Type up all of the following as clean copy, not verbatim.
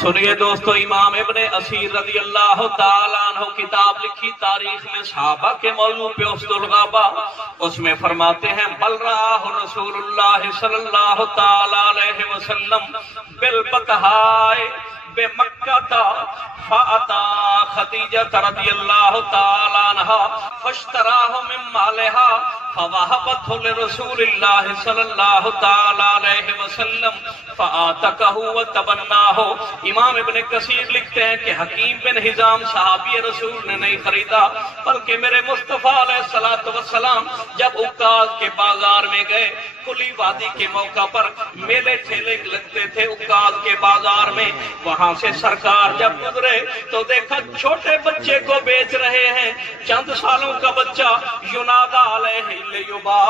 سنیے دوستو، امام ابن اسیر رضی اللہ تعالیٰ عنہ کتاب لکھی تاریخ میں صحابہ کے موضوع پہ اسد الغابہ، اس میں فرماتے ہیں بل راہ رسول اللہ صلی اللہ تعالیٰ علیہ وسلم بالبطحاء بمکہ فاتا خدیجہ رضی اللہ تعالیٰ عنہ فاشتراہ من مالہا فوہبتہ لرسول اللہ صلی اللہ تعالیٰ علیہ وسلم فآتکہ وتبناہ۔ امام ابن کثیر لکھتے ہیں کہ حکیم بن حزام صحابی رسول نے نہیں خریدا، بلکہ میرے مصطفیٰ علیہ السلام جب عکاظ کے بازار میں گئے، کلی وادی کے موقع پر میلے ٹھیلے لگتے تھے عکاظ کے بازار میں، وہاں سے سرکار جب گزرے تو دیکھا چھوٹے بچے کو بیچ رہے ہیں، چند سالوں کا بچہ، ینادا علیہ لیبا،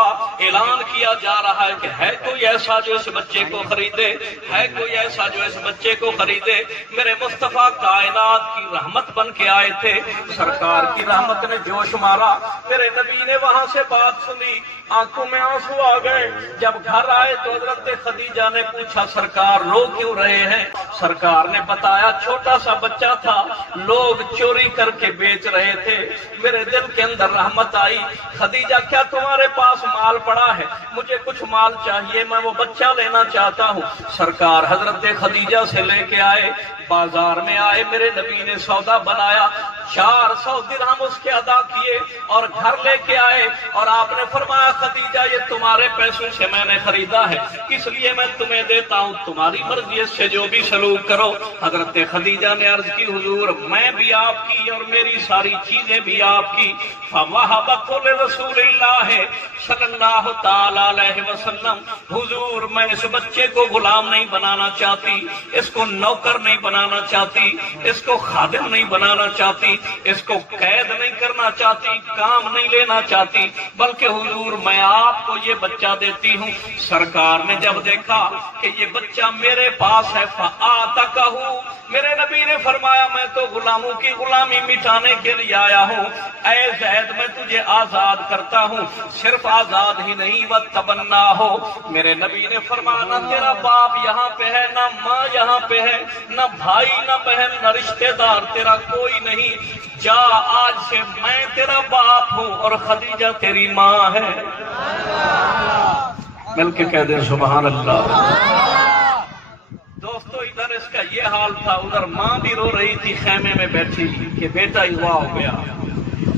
اعلان کیا جا رہا ہے کہ ہے کوئی ایسا جو اس بچے کو خریدے، ہے کوئی ایسا جو اس بچے کو خریدے۔ میرے مصطفیٰ کائنات کی رحمت بن کے آئے تھے، سرکار کی رحمت نے جوش مارا، میرے نبی نے وہاں سے بات سنی، آنکھوں میں آنسو آ گئے۔ جب گھر آئے تو حضرت خدیجہ نے پوچھا سرکار رو کیوں رہے ہیں؟ سرکار نے بتایا چھوٹا سا بچہ تھا، لوگ چوری کر کے بیچ رہے تھے۔ میرے دل کے اندر رحمت آئی، خدیجہ کیا تمہارے پاس مال پڑا ہے؟ مجھے کچھ مال چاہیے، میں وہ بچہ لینا چاہتا ہوں۔ سرکار حضرت خدیجہ سے لے کے آئے، بازار میں آئے، میرے نبی نے سودا بنایا، 400 درہم اس کے ادا کیے اور گھر لے کے آئے، اور آپ نے فرمایا خدیجہ یہ تمہارے پیسوں سے میں نے خریدا ہے، اس لیے میں تمہیں دیتا ہوں، تمہاری مرضی سے جو بھی سلوک کرو۔ حضرت خدیجہ نے عرض کی حضور میں بھی آپ کی اور میری ساری چیزیں بھی آپ کی۔ فوہبت لرسول اللہ صلی اللہ تعالی علیہ وسلم، حضور میں اس بچے کو غلام نہیں بنانا چاہتی، اس کو نوکر نہیں بنانا چاہتی، اس کو خادم نہیں بنانا چاہتی، اس کو قید نہیں کرنا چاہتی، کام نہیں لینا چاہتی، بلکہ حضور میں آپ کو یہ بچہ دیتی ہوں۔ سرکار نے جب دیکھا کہ یہ بچہ میرے پاس ہے، فآتکہ، میرے نبی نے فرمایا میں تو غلاموں کی غلامی مٹانے کے لیے آیا ہوں، اے زید میں تجھے آزاد کرتا ہوں، صرف آزاد ہی نہیں وتبنا ہو۔ میرے نبی نے فرمایا نہ تیرا باپ یہاں پہ ہے، نہ ماں یہاں پہ ہے، نہ بھائی نہ بہن نہ رشتہ دار تیرا کوئی نہیں، جا آج سے میں تیرا باپ ہوں اور خدیجہ تیری ماں ہے۔ مل کے کہہ دیں سبحان اللہ۔ دوستو ادھر اس کا یہ حال تھا، ادھر ماں بھی رو رہی تھی خیمے میں بیٹھی کہ بیٹا اغوا ہو گیا،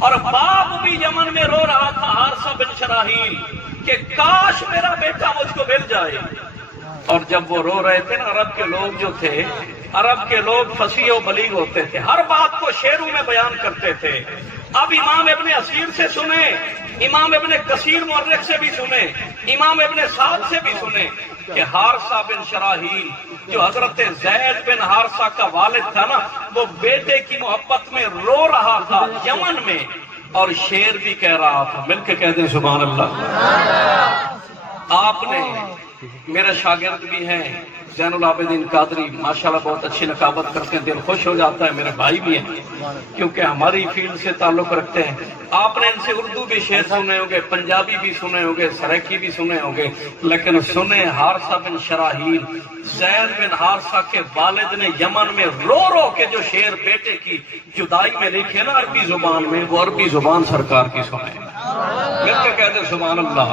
اور باپ بھی یمن میں رو رہا تھا حارثہ بن شراحیل کہ کاش میرا بیٹا مجھ کو مل جائے۔ اور جب وہ رو رہے تھے نا، عرب کے لوگ جو تھے، عرب کے لوگ فصیح و بلیغ ہوتے تھے، ہر بات کو شعروں میں بیان کرتے تھے۔ اب امام ابن اسیر سے سنیں، امام ابن کثیر مورخ سے بھی سنیں، امام ابن سعد سے بھی سنیں کہ حارثہ بن شراحیل جو حضرت زید بن حارثہ کا والد تھا نا، وہ بیٹے کی محبت میں رو رہا تھا یمن میں، اور شعر بھی کہہ رہا تھا۔ مل کے کہہ دیں سبحان اللہ۔ آپ نے، میرے شاگرد بھی ہیں زین العابدین قادری، ماشاءاللہ بہت اچھی نقابت کرتے ہیں، دل خوش ہو جاتا ہے، میرے بھائی بھی ہیں کیونکہ ہماری فیلڈ سے تعلق رکھتے ہیں۔ آپ نے ان سے اردو بھی شعر سنے ہوں گے، پنجابی بھی سنے ہوں گے، سریکی بھی سنے ہوں گے، لیکن سنیں حارثہ بن شراحیل، زید بن حارثہ کے والد نے یمن میں رو رو کے جو شعر بیٹے کی جدائی میں لکھے نا عربی زبان میں، وہ عربی زبان سرکار کی سنیں۔ مل کے کہہ دیں سبحان اللہ،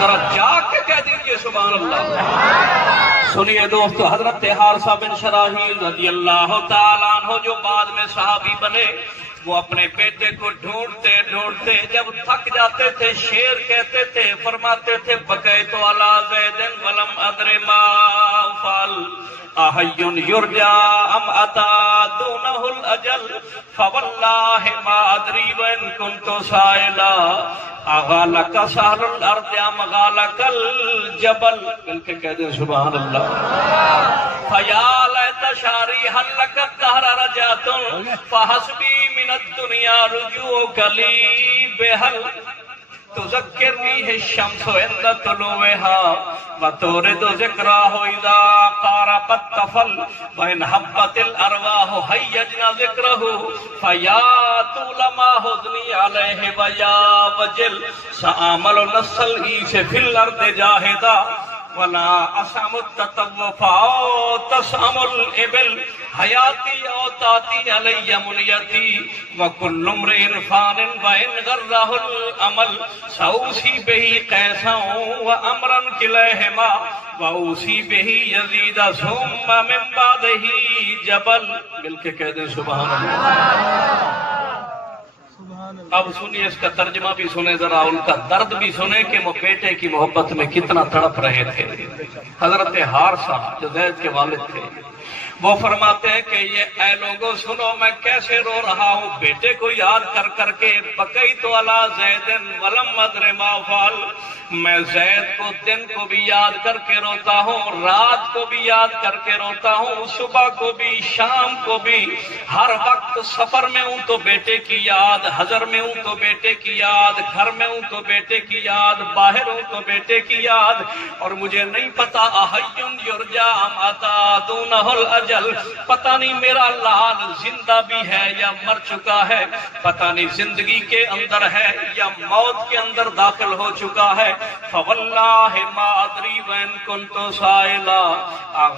ذرا جاگ کے کہہ دیجئے سبحان اللہ۔ سنیے دوستو، حضرت حارثہ بن شراحیل رضی اللہ تعالیٰ عنہ جو بعد میں صحابی بنے، وہ اپنے بیٹے کو ڈھونڈتے ڈھونڈتے جب تھک جاتے تھے شعر کہتے تھے، فرماتے تھے بقیت علی زید ولم ادر ما فعل احی یرجا ام اتا دونہ الاجل فواللہ ما ادری وان کنت سائلا اغالک سہل الارض ام غالک الجبل۔ مل کے کہہ دیں سبحان اللہ۔ فیا لیت شعری حل لک الدہر رجعت فحسبی من الدنیا رجوعک لی بحل تذکرنی الشمس عند طلوعها وتورد ذکرہ اذا قارب الطفل وان حبت الارواح حیجنا ذکرہ فیا طول ما حزنی علیہ ویا وجل سآمل نسل عیس فی الارض جاہدا ولا اسام التطوف او تسام الابل حیاتی او تاتی علی منیتی وکل امرئ فان وان غرہ العمل ساوسی بہ قیسا وامرا کلیہما واوسی بہ یزید ثم من بعدہ جبل. مل کے کہہ دیں سبحان اللہ. اب سنیے اس کا ترجمہ بھی سنیں ذرا, ان کا درد بھی سنیں کہ وہ بیٹے کی محبت میں کتنا تڑپ رہے تھے. حضرت حارثہ جو زید کے والد تھے وہ فرماتے ہیں کہ یہ اے لوگوں سنو میں کیسے رو رہا ہوں بیٹے کو یاد کر کر کے. بقیت علی زید ولم ادر ما فعل, میں زید کو دن کو بھی یاد کر کے روتا ہوں, رات کو بھی یاد کر کے روتا ہوں, صبح کو بھی شام کو بھی, ہر وقت سفر میں ہوں تو بیٹے کی یاد, حضر میں ہوں تو بیٹے کی یاد, گھر میں ہوں تو بیٹے کی یاد, باہر ہوں تو بیٹے کی یاد. اور مجھے نہیں پتا احیٌ یرجا ام اتی دونہ الاجل, پتہ نہیں میرا لال زندہ بھی ہے یا مر چکا ہے, پتہ نہیں زندگی کے اندر ہے یا موت کے اندر داخل ہو چکا ہے. فواللہ ما ادری وین کنت سائلا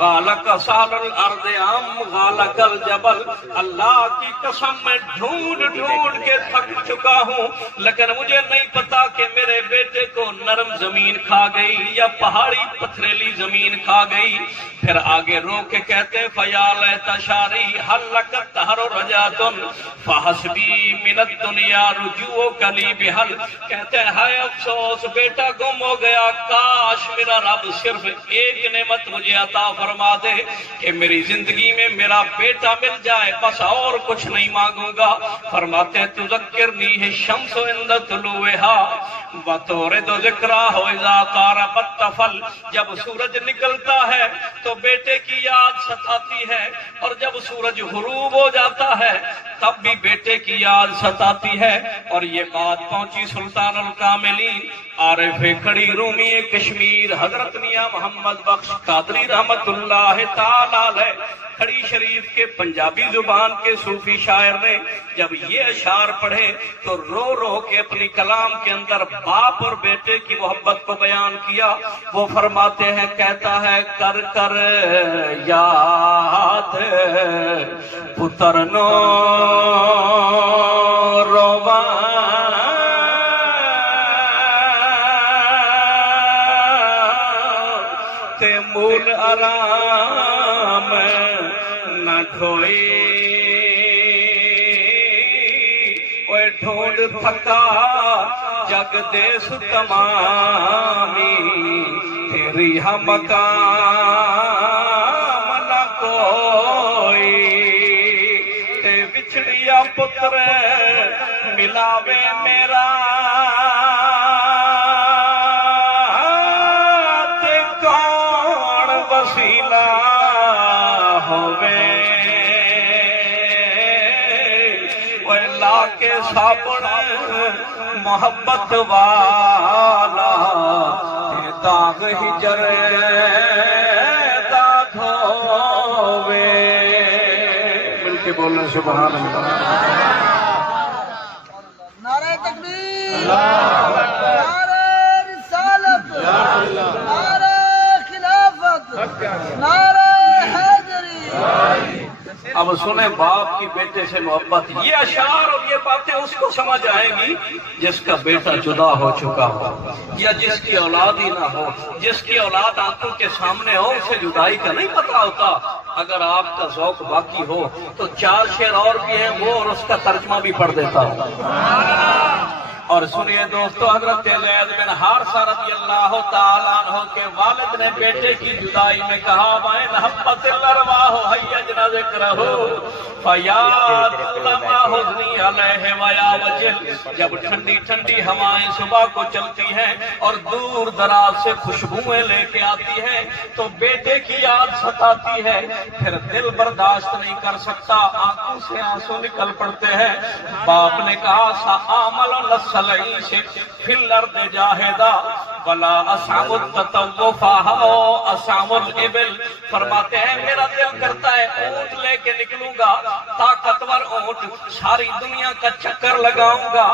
غالک سال الارض ام غالک الجبل, اللہ کی قسم میں ڈھونڈ ڈھونڈ کے تھک چکا ہوں لیکن مجھے نہیں پتا کہ میرے بیٹے کو نرم زمین کھا گئی یا پہاڑی پتھریلی زمین کھا گئی. پھر آگے رو کے کہتے فیا لیت شعری حل لقد تہر رجعۃ فحسبی من الدنیا رجوع کلی بحل, کہتے ہیں ہائے افسوس بیٹا گم ہو گیا, کاش میرا رب صرف ایک نعمت مجھے عطا فرما دے کہ میری زندگی میں میرا بیٹا مل جائے, بس اور کچھ نہیں مانگوں گا. فرماتے ہیں تذکرنی الشمس عند طلوعها وتورد ذکرہ اذا قاربت تفل, جب سورج نکلتا ہے تو بیٹے کی یاد ستاتی ہے, اور جب سورج غروب ہو جاتا ہے تب بھی بیٹے کی یاد ستاتی ہے. اور یہ بات پہنچی سلطان الکاملین عارف کھڑی رومی کشمیر حضرت میاں محمد بخش قادری رحمت اللہ تعالی علیہ کھڑی شریف کے پنجابی زبان کے صوفی شاعر نے جب یہ اشعار پڑھے تو رو رو کے اپنی کلام کے اندر باپ اور بیٹے کی محبت کو بیان کیا. وہ فرماتے ہیں کہتا ہے کر کر یاد پتر نو تے مول آرام نہ ڈھوئی, اوے ڈھونڈ تھکا جگ دیس تمامی, تیری ہم مقام نہ کوئی, تے بچھڑیا پتر ملاوے میرا, کے سابن محبت والا داغ ہجر دا دھوے. مل کے بولنے سبحان اللہ. نعرہ تکبیر, نعرہ رسالت, نعرہ خلافت, نعرہ حیدری. اب سنیں باپ کی بیٹے سے محبت. یہ اشعار اور یہ باتیں اس کو سمجھ آئیں گی جس کا بیٹا جدا ہو چکا ہو یا جس کی اولاد ہی نہ ہو. جس کی اولاد آنکھوں کے سامنے ہو اسے جدائی کا نہیں پتا ہوتا. اگر آپ کا ذوق باقی ہو تو 4 شعر اور بھی ہیں وہ اور اس کا ترجمہ بھی پڑھ دیتا ہوں. اور سنیے دوستو, حضرت زید بن حارثہ رضی اللہ تعالیٰ عنہ کے والد نے بیٹے کی جدائی میں کہا وَإِنْ حَبَّتِ الْأَرْوَاحُ حَيَّجْنَ ذِكْرَهُ فَيَا طُولَ مَا حُزْنِي عَلَيْهِ وَيَا وَجِلْ. جب ٹھنڈی ٹھنڈی ہوائیں صبح کو چلتی ہیں اور دور دراز سے خوشبوئیں لے کے آتی ہیں تو بیٹے کی یاد ستاتی ہے, پھر دل برداشت نہیں کر سکتا, آنکھوں سے آنسو نکل پڑتے ہیں. باپ نے کہا سَآمَلُ فِي الْأَرْضِ جَاهِدًا ولا اسام التطوفا اسام الابل، فرماتے ہیں میرا دل کرتا ہے اونٹ لے کے نکلوں گا، طاقتور اونٹ، ساری دنیا کا چکر لگاؤں گا،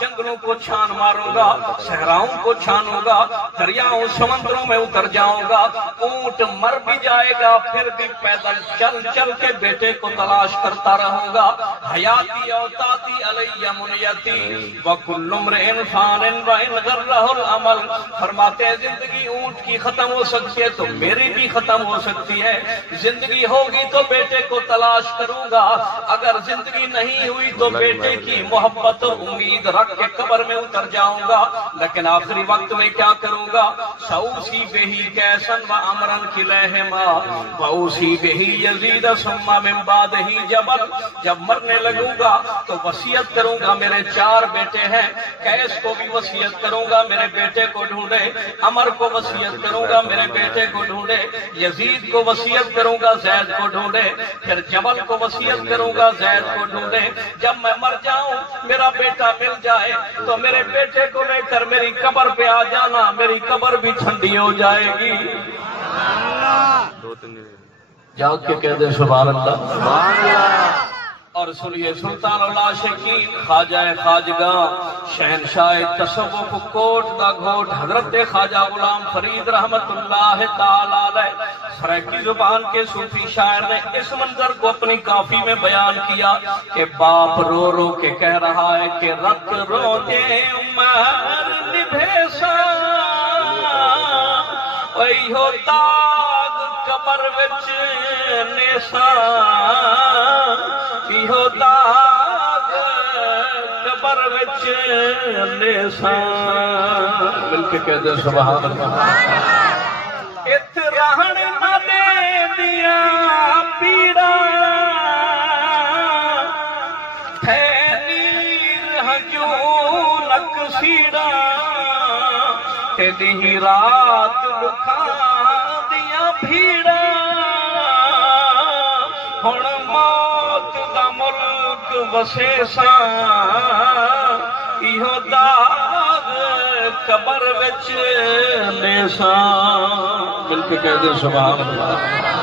جنگلوں کو چھان ماروں گا، صحراؤں کو چھانوں گا، دریاؤں سمندروں میں اتر جاؤں گا، اونٹ مر بھی جائے گا پھر بھی پیدل چل چل کے بیٹے کو تلاش کرتا رہوں گا۔ حیاتی اوتاتی علیہ منیتی وکل امرئ فان وان غرہ العمل، فرماتے ہیں زندگی اونٹ کی ختم ہو سکتی ہے تو میری بھی ختم ہو سکتی ہے، زندگی ہوگی تو بیٹے کو تلاش کروں گا، اگر زندگی نہیں ہوئی تو بیٹے کی محبت اور امید رکھ کے قبر میں اتر جاؤں گا، لیکن آخری وقت میں کیا کروں گا؟ سوسی بہی کیسن و امرن کلیہما ووسی بہی یزید ثم من بعدہ جبل، جب مرنے لگوں گا تو وصیت کروں گا، میرے 4 بیٹے ہیں، کیس کو بھی وصیت کروں گا میرے بیٹے کو ڈھونڈے، عمر کو وصیت کروں گا میرے بیٹے کو ڈھونڈے، یزید کو وصیت کروں گا زید کو ڈھونڈے، پھر جبل کو وصیت کروں گا زید کو ڈھونڈے، جب میں مر جاؤں میرا بیٹا مل جائے تو میرے بیٹے کو لے کر میری قبر پہ آ جانا، میری قبر بھی ٹھنڈی ہو جائے گی۔ جاؤ کے کہہ دے سبحان اللہ۔ اور سنیے سلطان العاشقین خواجہ خواجگاں شہنشاہ تصوف کوٹ دا گھوٹ حضرت خواجہ غلام فرید رحمت اللہ تعالی علیہ سرائکی زبان کے صوفی شاعر نے اس منظر کو اپنی کافی میں بیان کیا کہ باپ رو رو کے کہہ رہا ہے کہ رت رو دے عمر نبھیسا وہی ہوتا قبر وچ نیسا ایہو داغ قبر وچ نیسا، مل کے کہہ دے سبحان اللہ۔ ات رہن نہ دے دیا پیڑا تھے نیر ہجوں نک سیڑا، تیری رات دکھا دیا بھیڑا، ہن موت دا ملک وسے سا ایہو داغ قبر وچ نیسا، مل کے کہہ دے سبحان اللہ۔